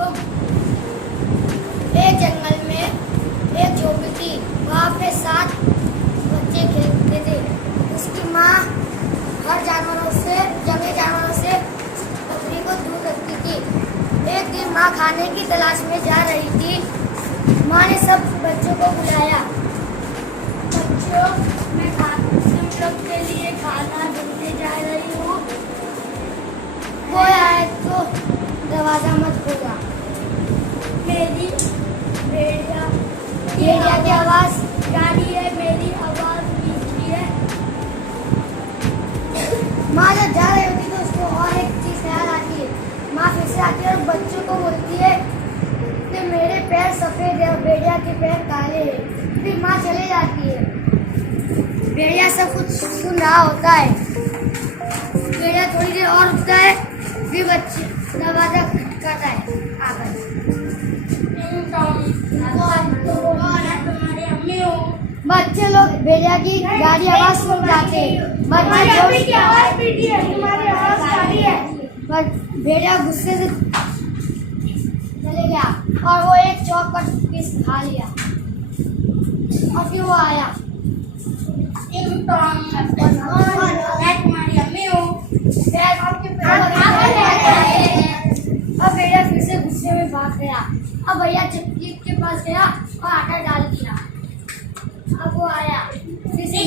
तो एक जंगल में एक झोपड़ी थी। वहाँ पे 7 बच्चे खेलते थे। उसकी माँ हर जंगली जानवरों से बकरी को दूर रखती थी। एक दिन माँ खाने की तलाश में जा रही थी। माँ ने सब बच्चों को बुलाया। बच्चों, मैं तुम लोग के लिए खाना ढूंढने जा रही हूँ। कोई आए तो दरवाजा मत खोलना। मेरी भेड़िया की आवाज गाड़ी है, मेरी आवाज मीठी है। माँ जब जा रही होती तो उसको और एक चीज ख्याल आती है। माँ फिर से आती है और बच्चों को बोलती है कि मेरे पैर सफेद है और भेड़िया के पैर काले हैं। फिर माँ चले जाती है। भेड़िया सब कुछ सुन रहा होता है। भेड़िया थोड़ी देर और रुकता है, फिर बच्चे दरवाजा खटखटाता है। बच्चे लोग भेड़िया की गाड़ी आवाज सुन जाते हैं। भेड़िया गुस्से से चले गया और वो एक चौक पर पीस खा लिया। और फिर वो आया। अब भेड़िया फिर से गुस्से में भाग गया। अब भैया चक्की के पास गया और आटा डाल दिया। अब वो आया फिर से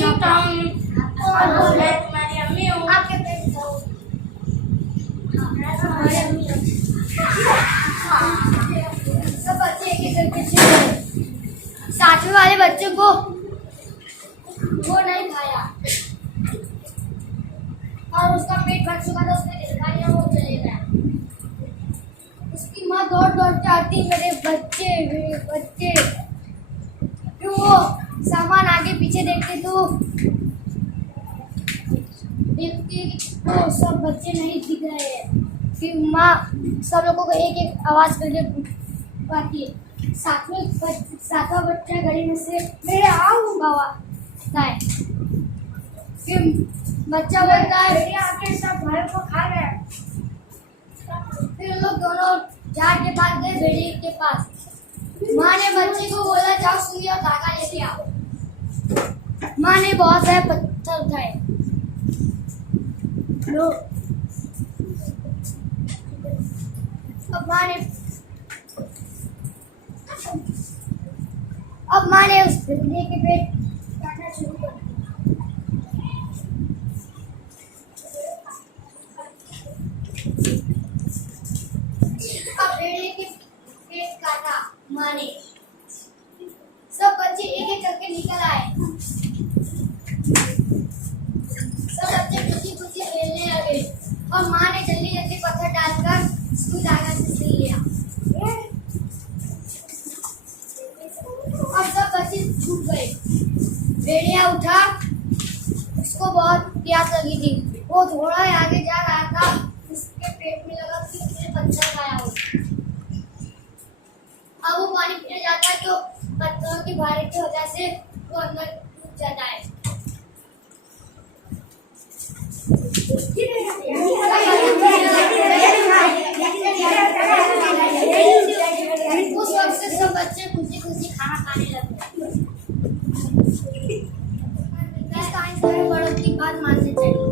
आपके पेट सब बच्चे एक एक करके चिल्लाए। साथी वाले बच्चे को वो नहीं खाया और उसका पेट भर चुका था। उसने खिला लिया, वो चले गया। उसकी माँ दौड़ दौड़ के आती, मेरे बच्चे। फिर वो सामान आगे पीछे देखते तो सब बच्चे नहीं दिख रहे हैं। फिर माँ सब लोगों को एक एक आवाज करके पाती है। सातवां बच्चा गली में से मेरे आऊंगा है। फिर बच्चा बोलता है मेरे आके सब भाइयों को खा गए। फिर लोग दोनों झाड़ के पास गए भेड़िए के पास। माँ ने बच्चे को बोला जाओ सुई और धागा लेके आओ। माँ ने बहुत सारे पत्थर उठाए। लो अब माँ ने उस भेड़िए के पेट काटना शुरू कर दिया। अब भेड़िए के पेट काटा माँ ने। सब बच्चे एक एक करके निकल आए। सब बच्चे खुशी खुशी खेलने लगे और माँ ने जल्दी जल्दी पत्थर डालकर सुई धागा से सिल लिया। और सब बच्चे छूट गए। भेड़िया उठा, उसको बहुत प्यास लगी थी। वो थोड़ा आगे जा रहा था, उसके पेट में लगा कि उसने पत्थर खाया हो। अब वो पानी पीने जाता है तो पत्थरों की भारी की वजह से वो अंदर डूब जाता है। उस वक्त से सब बच्चे खुशी खुशी खाना खाने लगे। इस कहानी से बड़ों की बात माननी चाहिए।